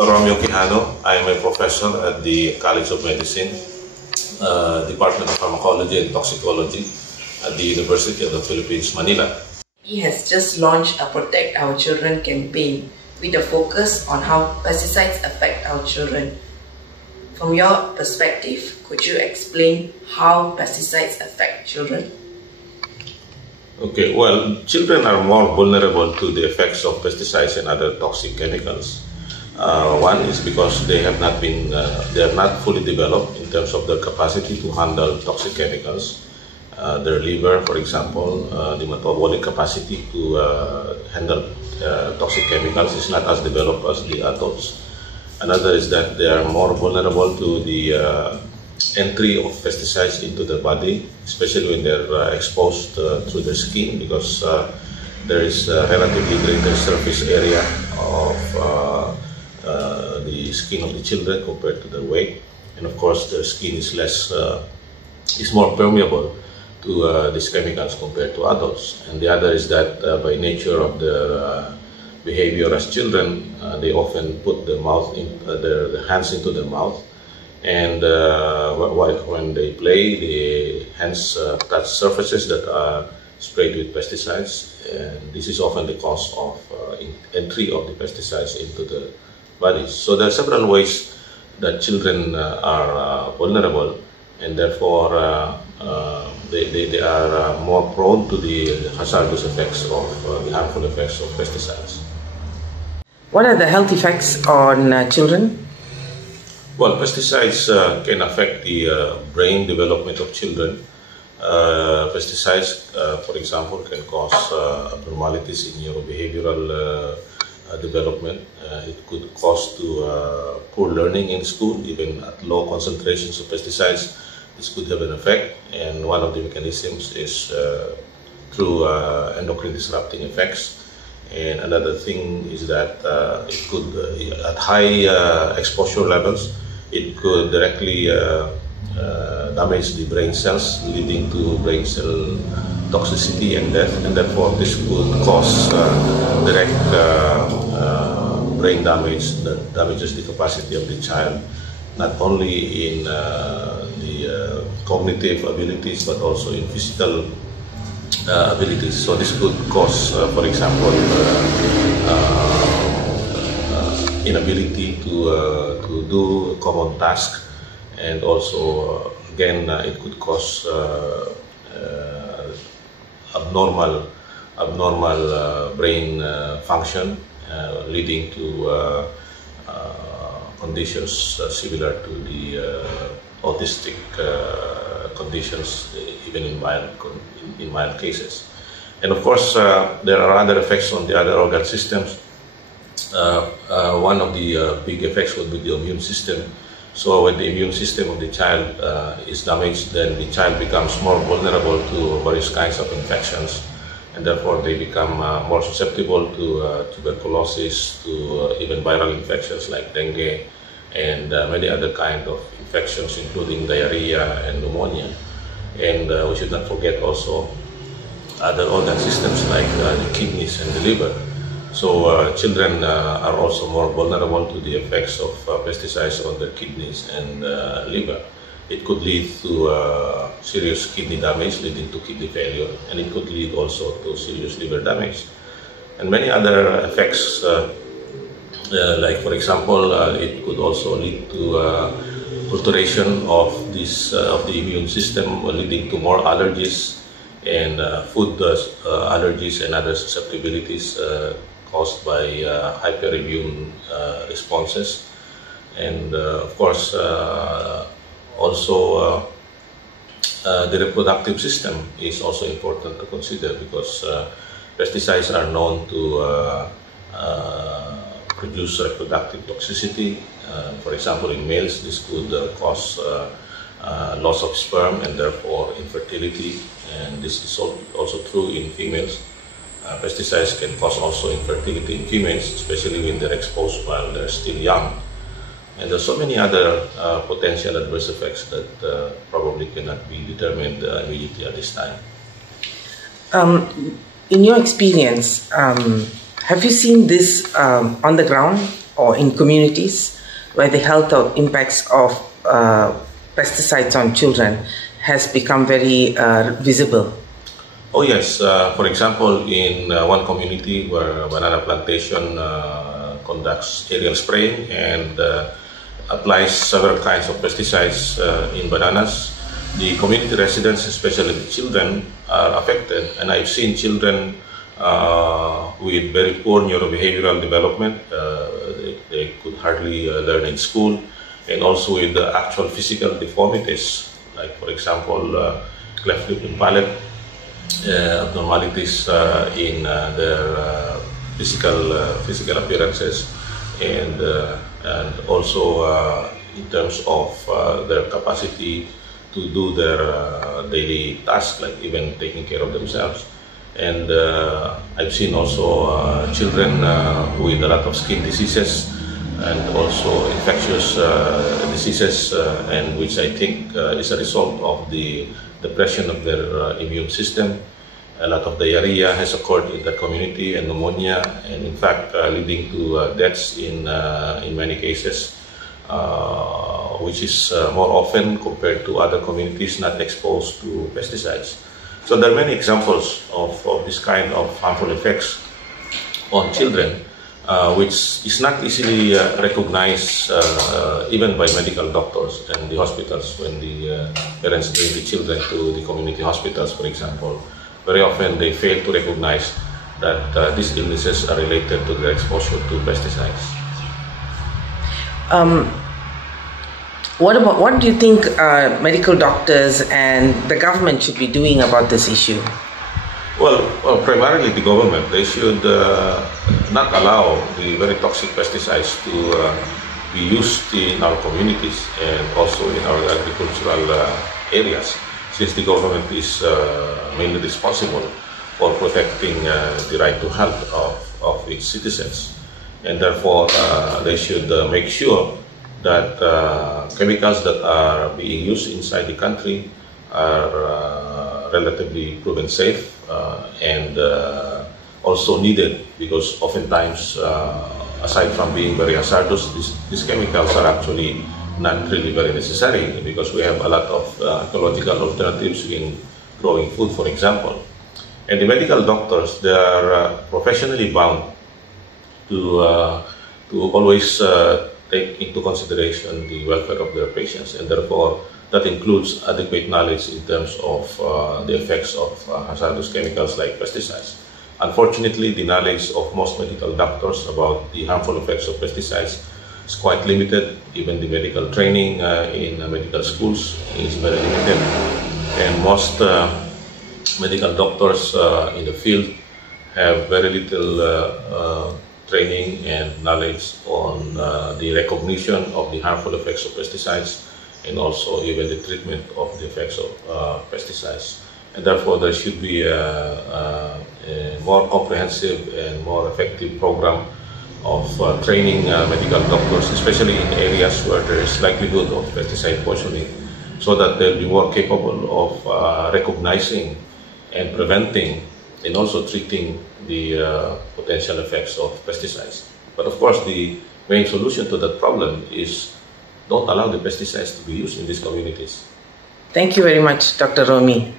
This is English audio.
Romeo Quijano. I am a professor at the College of Medicine, Department of Pharmacology and Toxicology at the University of the Philippines, Manila. He has just launched a Protect Our Children campaign with a focus on how pesticides affect our children. From your perspective, could you explain how pesticides affect children? Okay, well, children are more vulnerable to the effects of pesticides and other toxic chemicals. One is because they are not fully developed in terms of their capacity to handle toxic chemicals. Their liver, for example, the metabolic capacity to handle toxic chemicals is not as developed as the adults. Another is that they are more vulnerable to the entry of pesticides into the body, especially when they're exposed through their skin, because there is a relatively greater surface area of the skin of the children compared to their weight, and of course their skin is more permeable to these chemicals compared to adults. And the other is that by nature of their behavior as children, they often put their hands into their mouth, and when they play, the hands touch surfaces that are sprayed with pesticides, and this is often the cause of entry of the pesticides into the bodies. So there are several ways that children are vulnerable, and therefore they are more prone to the hazardous effects of the harmful effects of pesticides. What are the health effects on children? Well, pesticides can affect the brain development of children. Pesticides, for example, can cause abnormalities in neuro-behavioural development. It could cause to poor learning in school, even at low concentrations of pesticides. This could have an effect, and one of the mechanisms is through endocrine disrupting effects. And another thing is that it could, at high exposure levels, it could directly damage the brain cells, leading to brain cell toxicity and death, and therefore this could cause direct brain damage that damages the capacity of the child, not only in the cognitive abilities but also in physical abilities. So this could cause, for example, inability to do common tasks, and also again it could cause abnormal brain function, leading to conditions similar to the autistic conditions, even in mild cases. And of course, there are other effects on the other organ systems. One of the big effects would be the immune system. So when the immune system of the child is damaged, then the child becomes more vulnerable to various kinds of infections, and therefore they become more susceptible to tuberculosis, to even viral infections like dengue, and many other kinds of infections, including diarrhea and pneumonia. And we should not forget also other organ systems like the kidneys and the liver. So children are also more vulnerable to the effects of pesticides on their kidneys and liver. It could lead to serious kidney damage, leading to kidney failure, and it could lead also to serious liver damage. And many other effects, like for example, it could also lead to alteration of the immune system, leading to more allergies and food allergies and other susceptibilities caused by hyperimmune responses. And of course, also the reproductive system is also important to consider, because pesticides are known to produce reproductive toxicity. For example, in males, this could cause loss of sperm and therefore infertility, and this is also true in females. Pesticides can cause also infertility in females, especially when they're exposed while they're still young. And there's so many other potential adverse effects that probably cannot be determined immediately at this time. In your experience, have you seen this on the ground or in communities where the health impacts of pesticides on children has become very visible? Oh yes, for example, in one community where banana plantation conducts aerial spraying and applies several kinds of pesticides in bananas, the community residents, especially the children, are affected. And I've seen children with very poor neuro-behavioural development. They could hardly learn in school, and also with the actual physical deformities, like for example, cleft lip and palate, abnormalities in their physical appearances, and also in terms of their capacity to do their daily tasks, like even taking care of themselves. And I've seen also children with a lot of skin diseases and also infectious diseases, and which I think is a result of the depression of their immune system. A lot of diarrhea has occurred in the community, and pneumonia, and in fact leading to deaths in many cases, which is more often compared to other communities not exposed to pesticides. So there are many examples of this kind of harmful effects on children, which is not easily recognized even by medical doctors and the hospitals when the parents bring the children to the community hospitals, for example. Very often they fail to recognize that these illnesses are related to their exposure to pesticides. What do you think medical doctors and the government should be doing about this issue? Well, primarily the government. They should not allow the very toxic pesticides to be used in our communities and also in our agricultural areas, since the government is mainly responsible for protecting the right to health of its citizens. And therefore, they should make sure that chemicals that are being used inside the country are relatively proven safe and also needed, because oftentimes, aside from being very hazardous, these chemicals are actually not really very necessary, because we have a lot of ecological alternatives in growing food, for example. And the medical doctors, they are professionally bound to always take into consideration the welfare of their patients, and therefore that includes adequate knowledge in terms of the effects of hazardous chemicals like pesticides. Unfortunately, the knowledge of most medical doctors about the harmful effects of pesticides is quite limited. Even the medical training in medical schools is very limited, and most medical doctors in the field have very little training and knowledge on the recognition of the harmful effects of pesticides, and also even the treatment of the effects of pesticides. And therefore, there should be a more comprehensive and more effective program of training medical doctors, especially in areas where there is likelihood of pesticide poisoning, so that they'll be more capable of recognizing and preventing and also treating the potential effects of pesticides. But of course, the main solution to that problem is don't allow the pesticides to be used in these communities. Thank you very much, Dr. Romy.